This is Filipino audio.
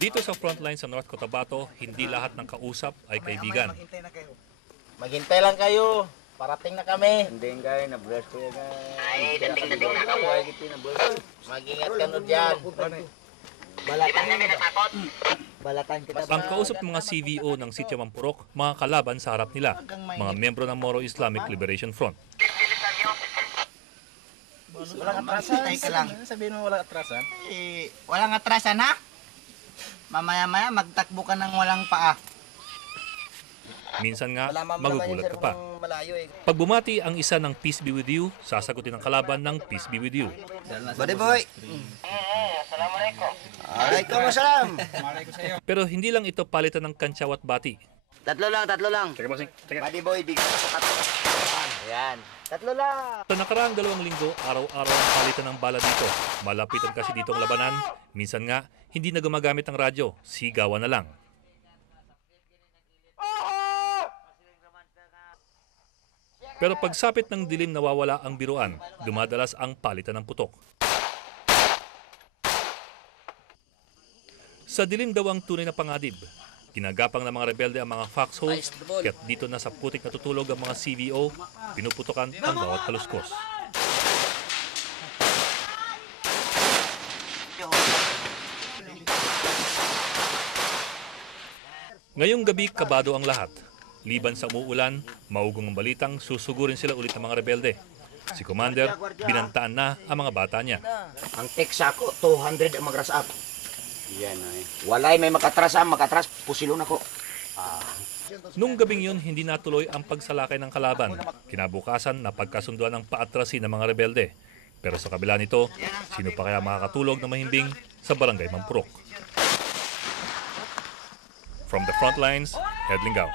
Dito sa frontline sa North Cotabato, hindi lahat ng kausap ay kaibigan. Maghintay lang kayo. Parating na kami. Hindi guys, na-bless ko yan. Ay, dating na kamo. Mag-ingat ka nun dyan. Balatan kita. Ang kausap ng mga CVO ng Sitio Mampurok, mga kalaban sa harap nila, mga membro ng Moro Islamic Liberation Front. Walang atrasan. Tay ka lang. Sabihin mo walang atrasan? Walang atrasan ha? Mamaya-maya magtakbo ka ng walang paa. Minsan nga, magugulat ka pa. Pag bumati ang isa ng Peace be with you, sasagutin ang kalaban ng Peace be with you. Body boy. Alaikum assalam. Pero hindi lang ito palitan ng kantsaw at bati. Tatlo lang. Body boy, bigyan ka sa tatlo. Ayan. Tatlo lang. Sa nakaraang 2 linggo, araw-araw ang palitan ng bala dito. Malapitan kasi dito ang labanan. Minsan nga, hindi na gumagamit ang radyo. Sigawan na lang. Pero pagsapit ng dilim nawawala ang biruan, dumadalas ang palitan ng putok. Sa dilim daw ang tunay na pangadib. Ginagapang ng mga rebelde ang mga foxholes, kaya't dito na sa putik natutulog ang mga CVO, pinuputukan ang bawat kaluskos. Ngayong gabi, kabado ang lahat. Liban sa umuulan, maugong ang balitang susugurin sila ulit ng mga rebelde. Si Commander, binantaan na ang mga bata niya. Ang text ako, 200 ang mag-ras up. Yan ay. Walay may makatras, pusilon ako. Nung gabing yun, hindi natuloy ang pagsalakay ng kalaban. Kinabukasan, napagkasunduan ang paatrasin ng mga rebelde. Pero sa kabila nito, sino pa kaya makakatulog na mahimbing sa Barangay Mampurok? From the frontlines, Ed Lingao.